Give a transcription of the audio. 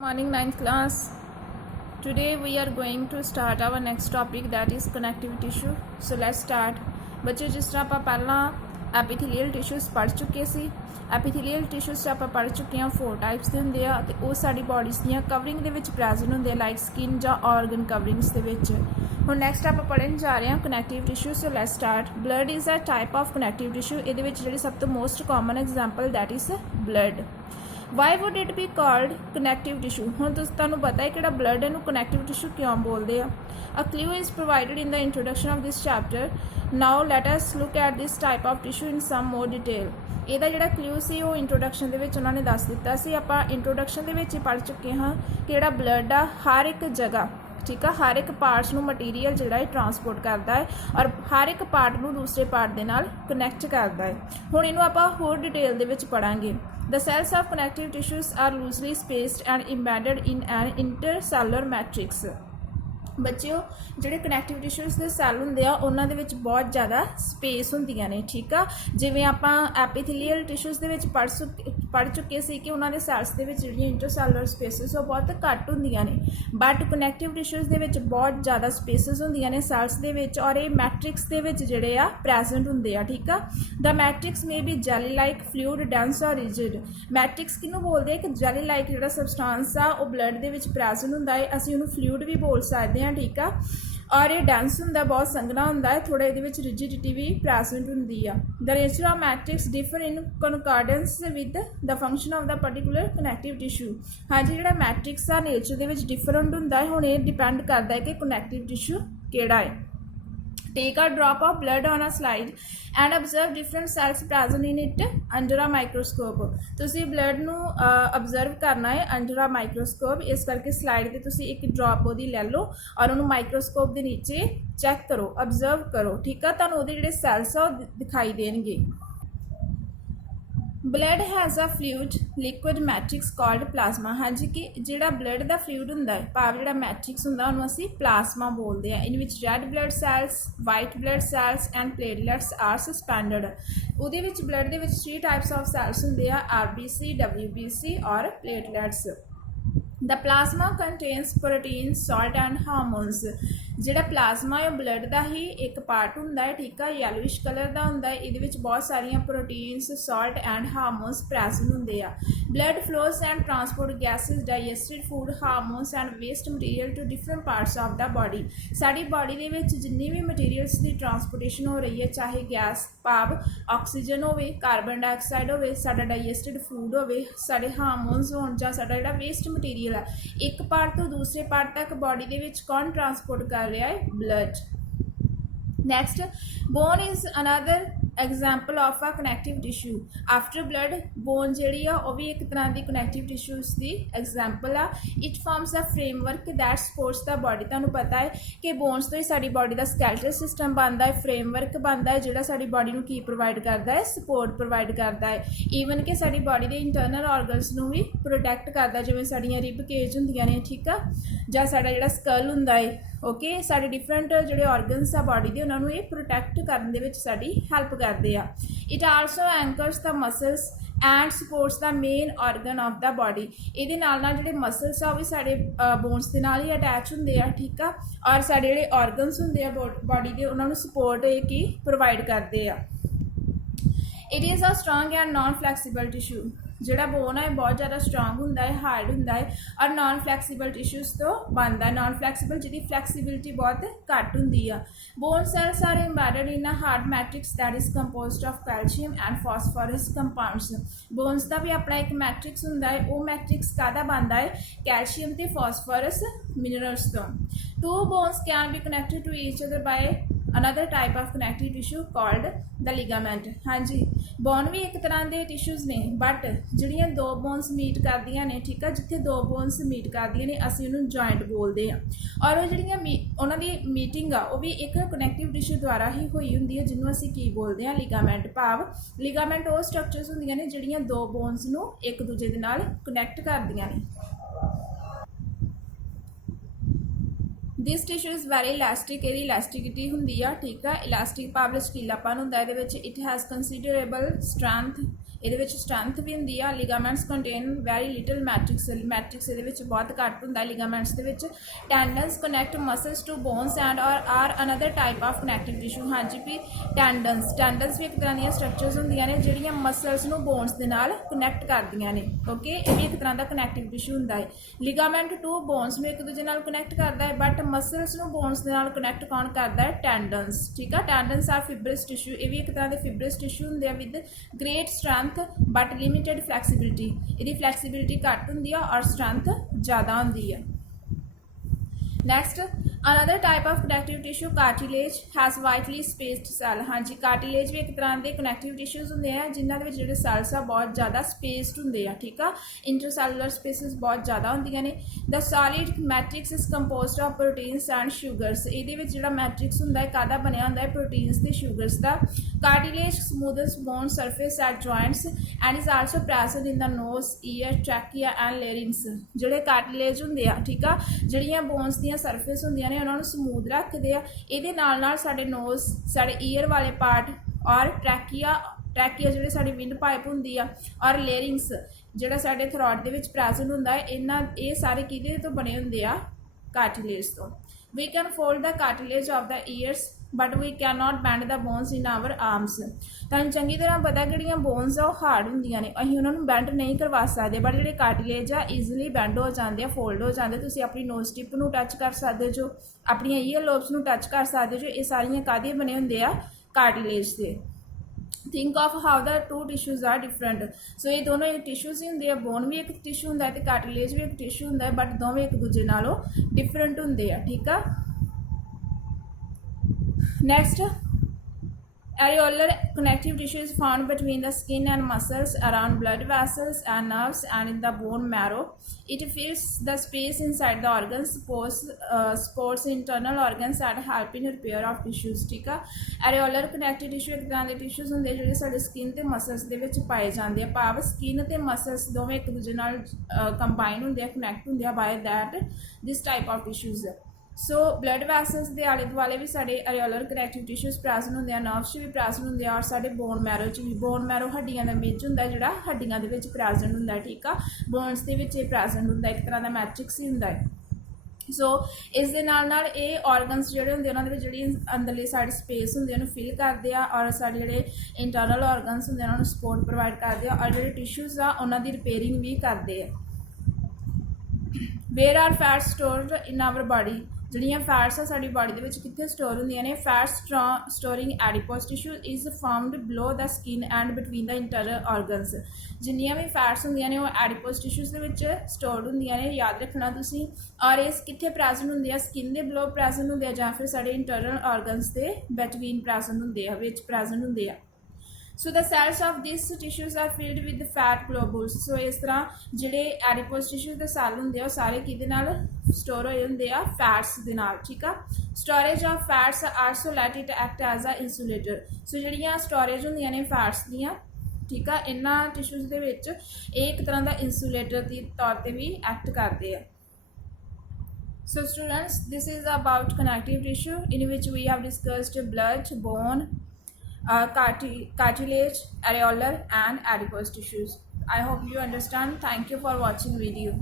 Morning, ninth class. Today we are going to start our next topic, that is connective tissue. So let's start. बच्चे जिस तरह ਆਪਾਂ ਪਹਿਲਾਂ ਐਪੀਥੀਲੀਅਲ ਟਿਸ਼ੂਸ ਪੜ੍ਹ ਚੁੱਕੇ ਸੀ। ਐਪੀਥੀਲੀਅਲ ਟਿਸ਼ੂਸ ਆਪਾਂ ਪੜ੍ਹ ਚੁੱਕੇ ਹਾਂ 4 ਟਾਈਪਸ ਦੇ ਹੁੰਦੇ ਆ ਤੇ ਉਹ ਸਾਡੀ ਬੋਡੀਜ਼ ਦੀਆਂ ਕਵਰਿੰਗ ਦੇ ਵਿੱਚ ਪ੍ਰੈਜ਼ੈਂਟ ਹੁੰਦੇ ਆ ਲਾਈਕ ਸਕਿਨ ਜਾਂ ਆਰਗਨ ਕਵਰਿੰਗਸ ਦੇ ਵਿੱਚ। ਹੁਣ ਨੈਕਸਟ ਆਪਾਂ ਪੜ੍ਹਨ ਜਾ ਰਹੇ ਹਾਂ connective tissue. So let's start. Blood is a type of connective tissue. ਇਹਦੇ ਵਿੱਚ ਜਿਹੜੀ ਸਭ ਤੋਂ most common example that is blood. Why would it be called connective tissue. ਹੁਣ ਤੁਹਾਨੂੰ ਪਤਾ ਹੈ ਕਿਹੜਾ ਬਲੱਡ ਇਹਨੂੰ ਕਨੈਕਟਿਵ ਟਿਸ਼ੂ ਕਿਉਂ ਬੋਲਦੇ ਆ। A clue is provided in the introduction of this chapter. Now let us look at this type of tissue in some more detail. ਇਹਦਾ ਜਿਹੜਾ ਕਲੂ ਸੀ ਉਹ ਇੰਟਰੋਡਕਸ਼ਨ ਦੇ ਵਿੱਚ ਉਹਨਾਂ ਨੇ ਦੱਸ ਦਿੱਤਾ ਸੀ। ਆਪਾਂ ਇੰਟਰੋਡਕਸ਼ਨ ਦੇ ਵਿੱਚ ਹੀ ਪੜ੍ਹ ਚੁੱਕੇ ਹਾਂ ਕਿ ਜਿਹੜਾ ਬਲੱਡ ਆ ਹਰ ਇੱਕ ਜਗ੍ਹਾ, ਠੀਕ ਆ, ਹਰ ਇੱਕ ਪਾਰਟਸ ਨੂੰ ਮਟੀਰੀਅਲ ਜਿਹੜਾ ਹੈ ਟਰਾਂਸਪੋਰਟ ਕਰਦਾ ਹੈ ਔਰ ਹਰ ਇੱਕ ਪਾਰਟ ਨੂੰ ਦੂਸਰੇ ਪਾਰਟ ਦੇ ਨਾਲ ਕਨੈਕਟ ਕਰਦਾ ਹੈ। ਹੁਣ ਇਹਨੂੰ ਆਪਾਂ ਹੋਰ ਡਿਟੇਲ ਦੇ ਵਿੱਚ ਪੜਾਂਗੇ। The cells of connective tissues are loosely spaced and embedded in an intercellular matrix। ਬੱਚਿਓ ਜਿਹੜੇ ਕਨੈਕਟਿਵ ਟਿਸ਼ੂਜ਼ ਦੇ ਸੈੱਲ ਹੁੰਦੇ ਆ ਉਹਨਾਂ ਦੇ ਵਿੱਚ ਬਹੁਤ ਜ਼ਿਆਦਾ ਸਪੇਸ ਹੁੰਦੀਆਂ ਨੇ, ਠੀਕ ਆ। ਜਿਵੇਂ ਆਪਾਂ ਐਪੀਥੀਲੀਅਲ ਟਿਸ਼ੂਜ਼ ਦੇ ਵਿੱਚ ਪੜ੍ਹ ਚੁੱਕੇ ਸੀ ਕਿ ਉਹਨਾਂ ਦੇ ਸੈਲਸ ਦੇ ਵਿੱਚ ਜਿਹੜੀਆਂ ਇੰਟਰਸੈਲੂਲਰ ਸਪੇਸਿਸ ਉਹ ਬਹੁਤ ਘੱਟ ਹੁੰਦੀਆਂ ਨੇ, ਬਟ ਕਨੈਕਟਿਵ ਟਿਸ਼ੂਜ਼ ਦੇ ਵਿੱਚ ਬਹੁਤ ਜ਼ਿਆਦਾ ਸਪੇਸਿਸ ਹੁੰਦੀਆਂ ਨੇ ਸੈਲਸ ਦੇ ਵਿੱਚ ਔਰ ਇਹ ਮੈਟ੍ਰਿਕਸ ਦੇ ਵਿੱਚ ਜਿਹੜੇ ਆ ਪ੍ਰੈਜ਼ੈਂਟ ਹੁੰਦੇ ਆ, ਠੀਕ ਆ। The matrix may be jelly like fluid dense or rigid. Matrix ਕਿਹਨੂੰ ਬੋਲਦੇ ਆ ਕਿ ਜੈਲੀ ਲਾਈਕ ਜਿਹੜਾ ਸਬਸਟਾਂਸ ਆ ਉਹ ਬਲੱਡ ਦੇ ਵਿੱਚ ਪ੍ਰੈਜ਼ੈਂਟ ਹੁੰਦਾ ਹੈ। ਅਸੀਂ ਉਹਨੂੰ ਫਲੂਇਡ ਵੀ ਬੋਲ ਸਕਦੇ ਹਾਂ, ਠੀਕ ਆ। ਔਰ ਇਹ ਡੈਂਸ ਹੁੰਦਾ, ਬਹੁਤ ਸੰਘਣਾ ਹੁੰਦਾ ਹੈ, ਥੋੜ੍ਹਾ ਇਹਦੇ ਵਿੱਚ ਰਿਜਿਡਿਟੀ ਵੀ ਪ੍ਰੈਜ਼ੈਂਟ ਹੁੰਦੀ ਆ। The nature of matrix differ in concordance with the function of the particular connective tissue. ਹਾਂਜੀ, ਜਿਹੜਾ ਮੈਟ੍ਰਿਕਸ ਆ ਨੇਚਰ ਦੇ ਵਿੱਚ ਡਿਫਰੈਂਟ ਹੁੰਦਾ ਹੈ। ਹੁਣ ਇਹ ਡਿਪੈਂਡ ਕਰਦਾ ਹੈ ਕਿ ਕਨੈਕਟਿਵ ਟਿਸ਼ੂ ਕਿਹੜਾ ਹੈ। Take a drop of blood on a slide and observe different cells present in it under a microscope। ਤੁਸੀਂ ਬਲੱਡ ਨੂੰ observe ਕਰਨਾ ਹੈ ਅੰਡਰ ਆ ਮਾਈਕਰੋਸਕੋਪ। ਇਸ ਕਰਕੇ ਸਲਾਈਡ 'ਤੇ ਤੁਸੀਂ ਇੱਕ ਡ੍ਰੌਪ ਉਹਦੀ ਲੈ ਲਓ ਔਰ ਉਹਨੂੰ ਮਾਈਕਰੋਸਕੋਪ ਦੇ ਨੀਚੇ ਚੈੱਕ ਕਰੋ, observe ਕਰੋ, ਠੀਕ ਆ। ਤੁਹਾਨੂੰ ਉਹਦੇ ਜਿਹੜੇ ਸੈਲਸ ਆ ਉਹ ਦਿਖਾਈ ਦੇਣਗੇ। Blood has a fluid liquid matrix called plasma. ਹਾਂਜੀ, ਕਿ ਜਿਹੜਾ ਬਲੱਡ ਦਾ ਫਲੂਇਡ ਹੁੰਦਾ ਹੈ, ਭਾਵ ਜਿਹੜਾ ਮੈਟ੍ਰਿਕਸ ਹੁੰਦਾ ਉਹਨੂੰ ਅਸੀਂ ਪਲਾਜ਼ਮਾ ਬੋਲਦੇ ਹਾਂ। ਇਨ ਵਿੱਚ red blood cells, white blood cells and platelets are suspended. ਉਹਦੇ ਵਿੱਚ ਬਲੱਡ ਦੇ ਵਿੱਚ 3 ਟਾਈਪਸ ਆਫ ਸੈਲਸ ਹੁੰਦੇ ਆ, RBC, WBC ਔਰ platelets. The plasma contains protein, salt and hormones. ਜਿਹੜਾ ਪਲਾਜ਼ਮਾ ਹੈ ਉਹ ਬਲੱਡ ਦਾ ਹੀ ਇੱਕ ਪਾਰਟ ਹੁੰਦਾ ਹੈ, ਠੀਕ ਆ। ਯੈਲੋਇਸ਼ ਕਲਰ ਦਾ ਹੁੰਦਾ ਹੈ। ਇਹਦੇ ਵਿੱਚ ਬਹੁਤ ਸਾਰੀਆਂ proteins, salt and hormones present ਹੁੰਦੇ ਆ। Blood flows and transport gases, digested food, hormones and waste material to different parts of the body. ਸਾਡੀ ਬਾਡੀ ਦੇ ਵਿੱਚ ਜਿੰਨੀ ਵੀ ਮਟੀਰੀਅਲਸ ਦੀ ਟਰਾਂਸਪੋਰਟੇਸ਼ਨ ਹੋ ਰਹੀ ਹੈ, ਚਾਹੇ ਗੈਸ ਭਾਵ ਆਕਸੀਜਨ ਹੋਵੇ, ਕਾਰਬਨ ਡਾਈਆਕਸਾਈਡ ਹੋਵੇ, ਸਾਡਾ ਡਾਈਜੈਸਟਿਡ ਫੂਡ ਹੋਵੇ, ਸਾਡੇ ਹਾਰਮੋਨਸ ਹੋਣ ਜਾਂ ਸਾਡਾ ਜਿਹੜਾ ਵੇਸਟ ਮਟੀਰੀਅਲ ਹੈ, ਇੱਕ ਪਾਰਟ ਤੋਂ ਦੂਸਰੇ ਪਾਰਟ ਤੱਕ ਬਾਡੀ ਦੇ ਵਿੱਚ ਕੌਣ ਟਰਾਂਸਪੋਰਟ ਕਰ ਰਿਹਾ ਹੈ? Blood. Next, bone is another example of a connective tissue. After blood bone ਜਿਹੜੀ ਆ ਉਹ ਵੀ ਇੱਕ ਤਰ੍ਹਾਂ ਦੀ ਕਨੈਕਟਿਵ ਟਿਸ਼ੂਜ਼ ਦੀ ਐਗਜ਼ਾਮਪਲ ਆ। It forms a framework that supports the body. ਤੁਹਾਨੂੰ ਪਤਾ ਹੈ ਕਿ ਬੋਨਸ ਤੋਂ ਹੀ ਸਾਡੀ ਬਾਡੀ ਦਾ ਸਕੈਲਟਲ ਸਿਸਟਮ ਬਣਦਾ ਹੈ, ਫਰੇਮਵਰਕ ਬਣਦਾ ਹੈ ਜਿਹੜਾ ਸਾਡੀ ਬਾਡੀ ਨੂੰ ਕੀ ਪ੍ਰੋਵਾਈਡ ਕਰਦਾ ਹੈ? ਸਪੋਰਟ ਪ੍ਰੋਵਾਈਡ ਕਰਦਾ ਹੈ। ਈਵਨ ਕਿ ਸਾਡੀ ਬਾਡੀ ਦੇ ਇੰਟਰਨਲ ਆਰਗਨਸ ਨੂੰ ਵੀ ਪ੍ਰੋਟੈਕਟ ਕਰਦਾ, ਜਿਵੇਂ ਸਾਡੀਆਂ ਰਿਬ ਕੇਜ ਹੁੰਦੀਆਂ ਨੇ, ਠੀਕ ਆ, ਜਾਂ ਸਾਡਾ ਜਿਹੜਾ ਸਕਲ ਹੁੰਦਾ ਹੈ, ਓਕੇ। ਸਾਡੇ ਡਿਫਰੈਂਟ ਜਿਹੜੇ ਆਰਗਨਸ ਆ ਬਾਡੀ ਦੇ ਉਹਨਾਂ ਨੂੰ ਇਹ ਪ੍ਰੋਟੈਕਟ ਕਰਨ ਦੇ ਵਿੱਚ ਸਾਡੀ ਹੈਲਪ ਕਰਦੇ ਆ। It also anchors the muscles and supports the main organ of the body. ਇਹਦੇ ਨਾਲ ਨਾਲ ਜਿਹੜੇ ਮਸਲਸ ਆ ਉਹ ਵੀ ਸਾਡੇ ਬੋਨਸ ਦੇ ਨਾਲ ਹੀ ਅਟੈਚ ਹੁੰਦੇ ਆ, ਠੀਕ ਆ। ਔਰ ਸਾਡੇ ਜਿਹੜੇ ਆਰਗਨਸ ਹੁੰਦੇ ਆ ਬਾਡੀ ਦੇ ਉਹਨਾਂ ਨੂੰ ਸਪੋਰਟ ਇਹ ਕੀ ਪ੍ਰੋਵਾਈਡ ਕਰਦੇ ਆ। It is a strong and non flexible tissue. ਜਿਹੜਾ ਬੋਨ ਹੈ ਬਹੁਤ ਜ਼ਿਆਦਾ ਸਟਰੋਂਗ ਹੁੰਦਾ ਹੈ, ਹਾਰਡ ਹੁੰਦਾ ਹੈ ਔਰ ਨਾਨ ਫਲੈਕਸੀਬਲ ਟਿਸ਼ੂਜ਼ ਤੋਂ ਬਣਦਾ ਹੈ। ਨਾਨ ਫਲੈਕਸੀਬਲ ਜਿਹਦੀ ਫਲੈਕਸੀਬਿਲਿਟੀ ਬਹੁਤ ਘੱਟ ਹੁੰਦੀ ਆ। Bone cells are embedded in a hard matrix that is composed of calcium and phosphorus compounds. Bones ਦਾ ਵੀ ਆਪਣਾ ਇੱਕ ਮੈਟ੍ਰਿਕਸ ਹੁੰਦਾ ਹੈ। ਉਹ ਮੈਟ੍ਰਿਕਸ ਕਾਹਦਾ ਬਣਦਾ ਹੈ? ਕੈਲਸ਼ੀਅਮ ਤੇ ਫਾਸਫੋਰਸ ਮਿਨਰਲਸ ਤੋਂ। Two bones can be connected to each other by another type of connective tissue called the ligament। ਹਾਂਜੀ, ਬੋਨ ਵੀ ਇੱਕ ਤਰ੍ਹਾਂ ਦੇ ਟਿਸ਼ੂਜ਼ ਨੇ, ਬਟ ਜਿਹੜੀਆਂ ਦੋ ਬੋਨਸ ਮੀਟ ਕਰਦੀਆਂ ਨੇ, ਠੀਕ ਆ, ਜਿੱਥੇ ਦੋ ਬੋਨਸ ਮੀਟ ਕਰਦੀਆਂ ਨੇ ਅਸੀਂ ਉਹਨੂੰ ਜੁਆਇੰਟ ਬੋਲਦੇ ਹਾਂ। ਔਰ ਉਹ ਜਿਹੜੀਆਂ ਉਹਨਾਂ ਦੀ ਮੀਟਿੰਗ ਆ ਉਹ ਵੀ ਇੱਕ ਕਨੈਕਟਿਵ ਟਿਸ਼ੂ ਦੁਆਰਾ ਹੀ ਹੋਈ ਹੁੰਦੀ ਹੈ, ਜਿਹਨੂੰ ਅਸੀਂ ਕੀ ਬੋਲਦੇ ਹਾਂ? ਲਿਗਾਮੈਂਟ। ਭਾਵ ਲਿਗਾਮੈਂਟ ਉਹ ਸਟਰਕਚਰਸ ਹੁੰਦੀਆਂ ਨੇ ਜਿਹੜੀਆਂ ਦੋ ਬੋਨਸ ਨੂੰ ਇੱਕ ਦੂਜੇ ਦੇ ਨਾਲ ਕਨੈਕਟ ਕਰਦੀਆਂ ਨੇ। ਦਿਸ ਟਿਸ਼ੂ ਇਜ਼ ਵੈਰੀ ਇਲਾਸਟਿਕ। ਇਹਦੀ ਇਲਾਸਟਿਸਿਟੀ ਹੁੰਦੀ ਆ, ਠੀਕ ਆ। ਇਲਾਸਟਿਕ ਭਾਵ ਲਚਕੀਲਾਪਨ ਹੁੰਦਾ ਇਹਦੇ ਵਿੱਚ। ਇਟ ਹੈਜ਼ ਕੰਸੀਡਰੇਬਲ ਸਟਰੈਂਥ ਇਹਦੇ ਵਿੱਚ ਸਟਰੈਂਥ ਵੀ ਹੁੰਦੀ ਆ। Ligaments contain very little matrix, matrix ਇਹਦੇ ਵਿੱਚ ਬਹੁਤ ਘੱਟ ਹੁੰਦਾ ਲਿਗਾਮੈਂਟਸ ਦੇ ਵਿੱਚ। Tendons connect muscles to bones and are another type of connective tissue. ਹਾਂਜੀ ਵੀ ਟੈਂਡਨਸ ਵੀ ਇੱਕ ਤਰ੍ਹਾਂ ਦੀਆਂ ਸਟਰਕਚਰਸ ਹੁੰਦੀਆਂ ਨੇ ਜਿਹੜੀਆਂ ਮਸਲਸ ਨੂੰ ਬੋਨਸ ਦੇ ਨਾਲ ਕਨੈਕਟ ਕਰਦੀਆਂ ਨੇ। ਓਕੇ, ਇਹ ਵੀ ਇੱਕ ਤਰ੍ਹਾਂ ਦਾ ਕਨੈਕਟਿਵ ਟਿਸ਼ੂ ਹੁੰਦਾ ਹੈ। ਲਿਗਾਮੈਂਟ ਟੂ ਬੋਨਸ ਨੂੰ ਇੱਕ ਦੂਜੇ ਨਾਲ ਕਨੈਕਟ ਕਰਦਾ ਹੈ, ਬਟ ਮਸਲਸ ਨੂੰ ਬੋਨਸ ਦੇ ਨਾਲ ਕਨੈਕਟ ਕੌਣ ਕਰਦਾ ਹੈ? ਟੈਂਡਨਸ। ਠੀਕ ਆ, ਟੈਂਡਨਸ ਆਰ ਫਿਬਰਸ ਟਿਸ਼ੂ, ਇਹ ਵੀ ਇੱਕ ਤਰ੍ਹਾਂ ਦੇ ਫਿਬਰਸ ਟਿਸ਼ੂ ਹੁੰਦੇ ਆ with great strength but limited flexibility. ਇਹਦੀ ਫਲੈਕਸੀਬਿਲਿਟੀ ਘੱਟ ਹੁੰਦੀ ਆ ਔਰ ਸਟਰੈਂਥ ਜ਼ਿਆਦਾ ਹੁੰਦੀ ਹੈ। Next, another type of connective tissue, cartilage, has vitally spaced cell। हाँ जी, cartilage भी एक तरह के connective tissues होंगे हैं जिन्होंने विच जिहड़े cells आ बहुत ज़्यादा spaced होंगे हैं। ठीक है, intercellular spaces बहुत ज़्यादा होंदियां ने। The solid matrix is composed of proteins and sugars। इहदे विच जिहड़ा matrix हुंदा है काहदा बनिया हुंदा है? proteins ते sugars दा। Cartilage smooths bone surface at joints and is also present in the nose, ear, trachea and larynx। जिहड़े cartilage होंदे आ, ठीक आ, जिहड़ियां bones ਦੀਆਂ ਸਰਫੇਸ ਹੁੰਦੀਆਂ ਨੇ ਉਹਨਾਂ ਨੂੰ ਸਮੂਥ ਰੱਖਦੇ ਆ। ਇਹਦੇ ਨਾਲ ਨਾਲ ਸਾਡੇ ਨੋਜ਼, ਸਾਡੇ ਈਅਰ ਵਾਲੇ ਪਾਰਟ ਔਰ ਟਰੈਕੀਆ ਜਿਹੜੇ ਸਾਡੀ ਵਿੰਡ ਪਾਈਪ ਹੁੰਦੀ ਆ ਔਰ ਲੇਰਿੰਗਸ ਜਿਹੜਾ ਸਾਡੇ ਥਰੋਟ ਦੇ ਵਿੱਚ ਪ੍ਰੈਜ਼ੈਂਟ ਹੁੰਦਾ ਹੈ, ਇਹ ਸਾਰੇ ਕਿਹਦੇ ਤੋਂ ਬਣੇ ਹੁੰਦੇ ਆ? ਕਾਰਟਿਲੇਜ ਤੋਂ। We can fold the cartilage of the ears but we can not bend the bones in our arms. ਤੁਹਾਨੂੰ ਚੰਗੀ ਤਰ੍ਹਾਂ ਪਤਾ ਜਿਹੜੀਆਂ ਬੋਨਸ ਆ ਉਹ ਹਾਰਡ ਹੁੰਦੀਆਂ ਨੇ, ਅਸੀਂ ਉਹਨਾਂ ਨੂੰ ਬੈਂਡ ਨਹੀਂ ਕਰਵਾ ਸਕਦੇ, ਬਟ ਜਿਹੜੇ ਕਾਰਟਿਲੇਜ ਆ ਈਜ਼ੀਲੀ ਬੈਂਡ ਹੋ ਜਾਂਦੇ ਆ, ਫੋਲਡ ਹੋ ਜਾਂਦੇ। ਤੁਸੀਂ ਆਪਣੀ ਨੋਜ਼ ਟਿਪ ਨੂੰ ਟੱਚ ਕਰ ਸਕਦੇ ਜੋ, ਆਪਣੀਆਂ ਈਅਰ ਲੋਬਸ ਨੂੰ ਟੱਚ ਕਰ ਸਕਦੇ ਜੋ। ਇਹ ਸਾਰੀਆਂ ਕਾਹਦੇ ਬਣੇ ਹੁੰਦੇ ਆ? ਕਾਰਟਿਲੇਜ ਦੇ। Think of how the two tissues are different. So ये दोनों एक टिश्यूज़ ही होंगे, बोन भी एक टिश्यू होंगे तो कार्टिलेज भी एक टिश्यू होंगे, बट दोवें एक दूजे नालों डिफरेंट होंगे। ठीक है, next, areolar connective tissue is found between the skin and muscles, around blood vessels and nerves, and in the bone marrow. It fills the space inside the organs, supports internal organs and help in repair of tissues। ठीक है, areolar connective tissue एक तरह के tissues होंगे जो साढ़े skin ते muscles दे विच पाए जाते हैं। भाव स्किन ते मसल्स दोवें एक दूजे नाल कंबाइन होंगे, कनैक्ट होंगे by that this type of tissues. So blood vessels के आले दुआले भी साढ़े एरियोलर कनैक्टिव टिश्यूज़ प्रैजेंट होंगे, नर्व्स भी प्रैजेंट होंगे और साढ़े बोन मैरो भी। बोन मैरो हड्डियां का मिज होंगे जोड़ा हड्डियां दे विच प्रैजेंट होंगे। ठीक है, बोनस के विच प्रैजेंट होंगे, एक तरह का मैट्रिक्स ही होंगे। सो इस दे नाल नाल ये ऑर्गनस जोड़े होंगे उन्होंने भी जी अंदरली साइड स्पेस होंगे उन्होंने फिल करते हैं और साढ़े जोड़े इंटरनल ऑर्गनस होंगे उन्होंने सपोर्ट प्रोवाइड करते हैं और जो टिश्यूज़ आ उन्होंने रिपेयरिंग भी करते हैं। Where are fat stored in our body. ਜਿਹੜੀਆਂ ਫੈਟਸ ਆ ਸਾਡੀ ਬਾਡੀ ਦੇ ਵਿੱਚ ਕਿੱਥੇ ਸਟੋਰ ਹੁੰਦੀਆਂ ਨੇ? Fat storing adipose tissue is found below the skin and between the internal organs. ਜਿੰਨੀਆਂ ਵੀ ਫੈਟਸ ਹੁੰਦੀਆਂ ਨੇ ਉਹ ਐਡੀਪੋਸ ਟਿਸ਼ੂਜ਼ ਦੇ ਵਿੱਚ ਸਟੋਰਡ ਹੁੰਦੀਆਂ ਨੇ, ਯਾਦ ਰੱਖਣਾ ਤੁਸੀਂ। ਔਰ ਇਹ ਕਿੱਥੇ ਪ੍ਰੈਜ਼ੈਂਟ ਹੁੰਦੀ ਆ? ਸਕਿਨ ਦੇ ਬਿਲੋ ਪ੍ਰੈਜ਼ੈਂਟ ਹੁੰਦੇ ਆ ਜਾਂ ਫਿਰ ਸਾਡੇ ਇੰਟਰਨਲ ਆਰਗਨਸ ਦੇ ਬਿਟਵੀਨ ਪ੍ਰੈਜ਼ੈਂਟ ਹੁੰਦੇ ਆ, ਵਿੱਚ ਪ੍ਰੈਜ਼ੈਂਟ ਹੁੰਦੇ ਆ। So the cells of this tissues are filled with fat globules. So इस तरह जोड़े एडिपोस टिश्यू के सैल होंगे सारे कि स्टोर होए होंगे आ? फैट्स दे नाल। ठीक है, storage of fats also let it act as a insulator. So जिहड़ियां स्टोरेज होंदियां ने फैट्स दियां, ठीक है, इन्हां टिश्यूज़ दे विच एक तरह का इंसुलेटर के तौर पर भी एक्ट करते हैं। So students, this is about connective tissue in which we have discussed blood, bone, cartilage, areolar and adipose tissues. I hope you understand. Thank you for watching video.